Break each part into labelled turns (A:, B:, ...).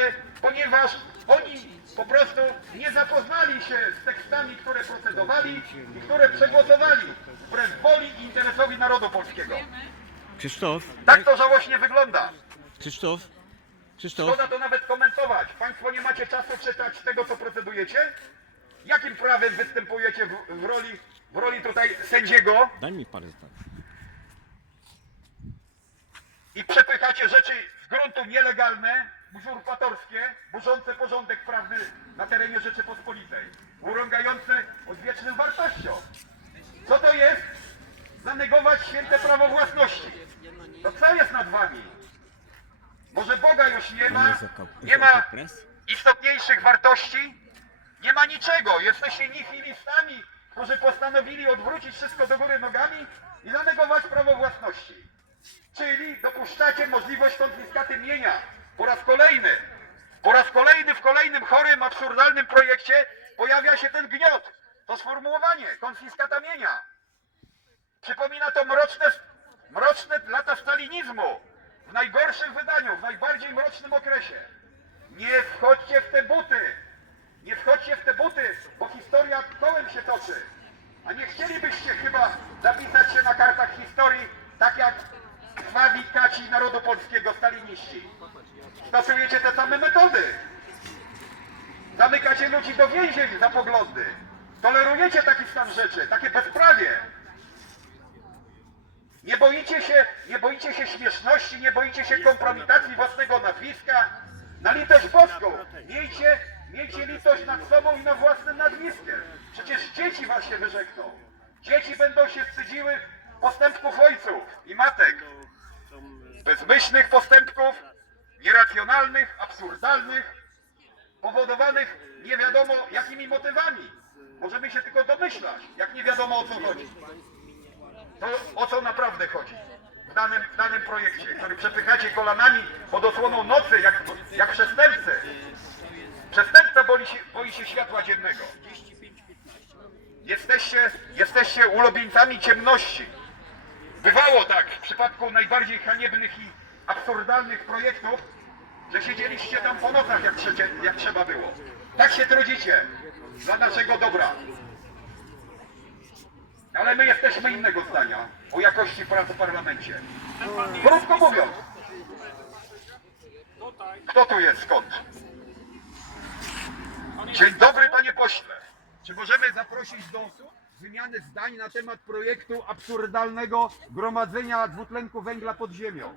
A: sprawie, ponieważ oni po prostu nie zapoznali się z tekstami, które procedowali i które przegłosowali wbrew woli i interesowi narodu polskiego.
B: Krzysztof,
A: Tak to żałośnie wygląda.
B: Krzysztof, Krzysztof,
A: Szkoda to nawet komentować. Państwo nie macie czasu czytać tego, co procedujecie? Jakim prawem występujecie w, w, roli, w roli tutaj sędziego
B: daj mi parę zdań.
A: I przepychacie rzeczy z gruntu nielegalne, uzurpatorskie, burzące porządek prawny na terenie Rzeczypospolitej, urągające odwiecznym wartościom. Co to jest? Zanegować święte prawo własności. To co jest nad wami? Może Boga już nie ma, nie ma istotniejszych wartości? Nie ma niczego. Jesteście nihilistami, którzy postanowili odwrócić wszystko do góry nogami i zanegować dopuszczacie możliwość konfiskaty mienia. Po raz kolejny, po raz kolejny w kolejnym chorym, absurdalnym projekcie pojawia się ten gniot. To sformułowanie, konfiskata mienia. Przypomina to mroczne, mroczne lata stalinizmu. W najgorszym wydaniu, w najbardziej mrocznym okresie. Nie wchodźcie w te buty. Nie wchodźcie w te buty, bo historia kołem się toczy. A nie chcielibyście chyba zapisać się na kartach historii, tak jak krwawi kaci narodu polskiego, staliniści. Stosujecie te same metody. Zamykacie ludzi do więzień za poglądy. Tolerujecie taki stan rzeczy, takie bezprawie. Nie boicie się, nie boicie się śmieszności, nie boicie się kompromitacji własnego nazwiska. Na litość boską, miejcie, miejcie litość nad sobą i nad własnym nazwiskiem. Przecież dzieci was się wyrzekną. Dzieci będą się wstydziły postępków ojców i matek. Bezmyślnych postępków, nieracjonalnych, absurdalnych, powodowanych nie wiadomo jakimi motywami. Możemy się tylko domyślać, jak nie wiadomo o co chodzi. To o co naprawdę chodzi w danym, w danym projekcie, który przepychacie kolanami pod osłoną nocy, jak, jak przestępcy. Przestępca boi się, boi się światła dziennego. Jesteście, jesteście ulubieńcami ciemności. Bywało tak w przypadku najbardziej haniebnych i absurdalnych projektów, że siedzieliście tam po nocach, jak, jak trzeba było. Tak się trudzicie dla naszego dobra. Ale my jesteśmy innego zdania o jakości pracy w parlamencie. Krótko mówiąc, kto tu jest, skąd? Dzień dobry, panie pośle. Czy możemy zaprosić do wymiany zdań na temat projektu absurdalnego gromadzenia dwutlenku węgla pod ziemią?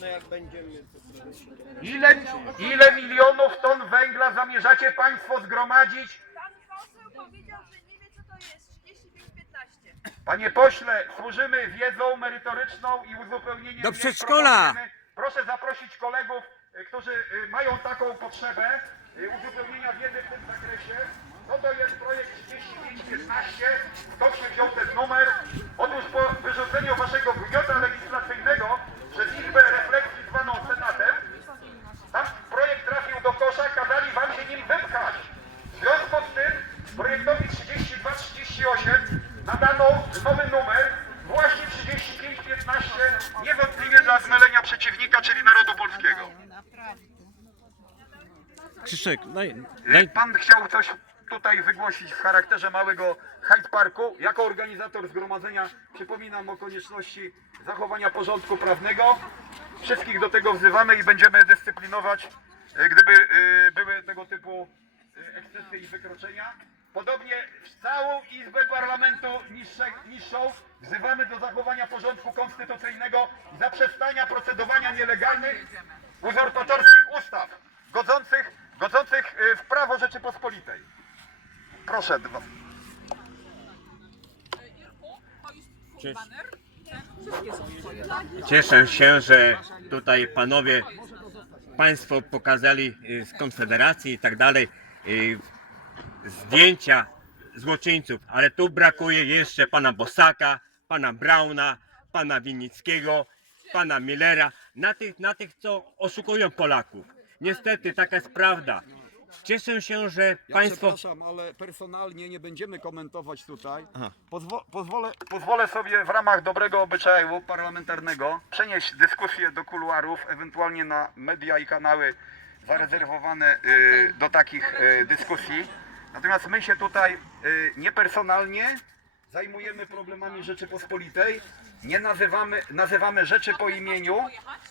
C: No jak będziemy, to
A: Ile, ile milionów ton węgla zamierzacie państwo zgromadzić
D: Pan poseł powiedział, że nie wie co to jest 35-15.
A: Panie pośle, służymy wiedzą merytoryczną i uzupełnieniem.
B: Do
A: wiedzy
B: przedszkola!
A: Proszę zaprosić kolegów, y, którzy y, mają taką potrzebę uzupełnienia wiedzy w tym zakresie. No to jest projekt 3515. Skąd się wziął ten numer?
B: Daj,
A: Daj.
B: daj,
A: Pan chciał coś tutaj wygłosić w charakterze małego Hyde Parku. Jako organizator zgromadzenia przypominam o konieczności zachowania porządku prawnego. Wszystkich do tego wzywamy i będziemy dyscyplinować, e, gdyby e, były tego typu e, ekscesy i wykroczenia. Podobnie w całą Izbę Parlamentu niższe, niższą wzywamy do zachowania porządku konstytucyjnego i zaprzestania procedowania nielegalnych, uzurpatorskich Rzeczypospolitej. Proszę. dwa-
E: Cieszę się, że tutaj panowie, państwo pokazali y, z Konfederacji i tak dalej y, zdjęcia złoczyńców, ale tu brakuje jeszcze pana Bosaka, pana Brauna, pana Winnickiego, pana Millera, na tych, na tych co oszukują Polaków. Niestety taka jest prawda. Cieszę się, że
A: Ja
E: Państwo.
A: przepraszam, ale personalnie nie będziemy komentować tutaj.
B: Aha.
A: Pozwo- pozwolę, pozwolę sobie w ramach dobrego obyczaju parlamentarnego przenieść dyskusję do kuluarów, ewentualnie na media i kanały zarezerwowane y, do takich y, dyskusji. Natomiast my się tutaj y, niepersonalnie zajmujemy problemami Rzeczypospolitej, nie nazywamy, nazywamy rzeczy po imieniu,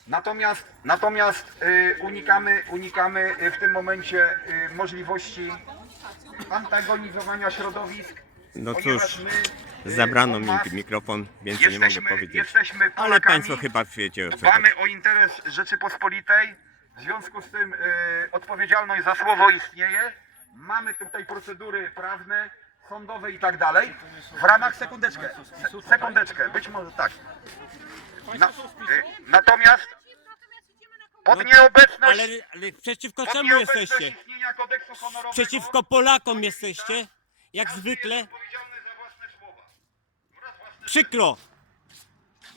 A: natomiast, natomiast y, unikamy, unikamy y, w tym momencie y, możliwości antagonizowania środowisk.
E: No
A: ponieważ
E: cóż,
A: my, y,
E: Zabrano
A: od
E: mi
A: was
E: mikrofon, więcej nie mogę
A: jesteśmy,
E: powiedzieć.
A: jesteśmy
E: Ale
A: Polakami,
E: Państwo chyba wiecie o co chodzi.
A: Dbamy o interes Rzeczypospolitej, w związku z tym y, odpowiedzialność za słowo istnieje. Mamy tutaj procedury prawne, sądowe i tak dalej. W ramach, sekundeczkę, se, sekundeczkę, być może tak. Na, y, natomiast pod nieobecność,
B: Ale, ale przeciwko
A: pod
B: czemu
A: nieobecność
B: jesteście?
A: istnienia kodeksu honorowego,
B: Przeciwko Polakom jesteście? Jak
A: każdy
B: zwykle?
A: jest odpowiedzialny za własne słowa. Oraz własne
B: Przykro.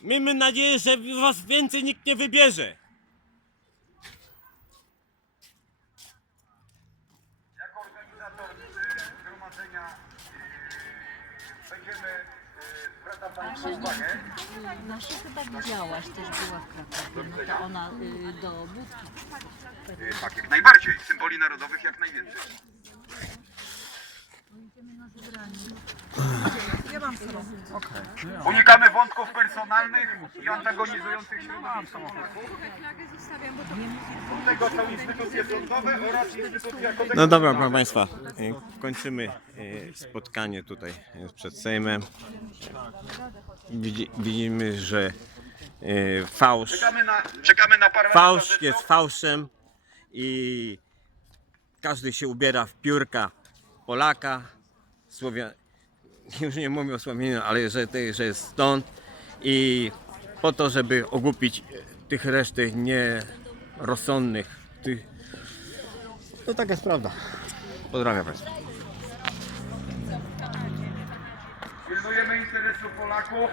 B: Miejmy nadzieję, że was więcej nikt nie wybierze.
F: Nasza chyba widziałaś, też była w Krakowie. No to ona y, do budki.
A: Y, Tak, jak najbardziej. Symboli narodowych jak najwięcej.
D: Ja mam solo.
A: Unikamy wątków personalnych i antagonizujących środowisk.
D: Flagę zostawiam, bo to
A: tego są instytucje sądowe oraz instytucja kodeksu.
B: No dobra, proszę Państwa, e, kończymy e, spotkanie tutaj e, przed Sejmem. Widzi, widzimy, że fałsz,
A: Czekamy na, czekamy na
B: fałsz jest fałszem i każdy się ubiera w piórka Polaka, Słowia... już nie mówię o Słowieniu, ale że, że jest stąd i po to, żeby ogłupić tych reszty nierozsądnych. Tych... No taka jest prawda. Pozdrawiam Państwa.
A: Pilnujemy interesu Polaków.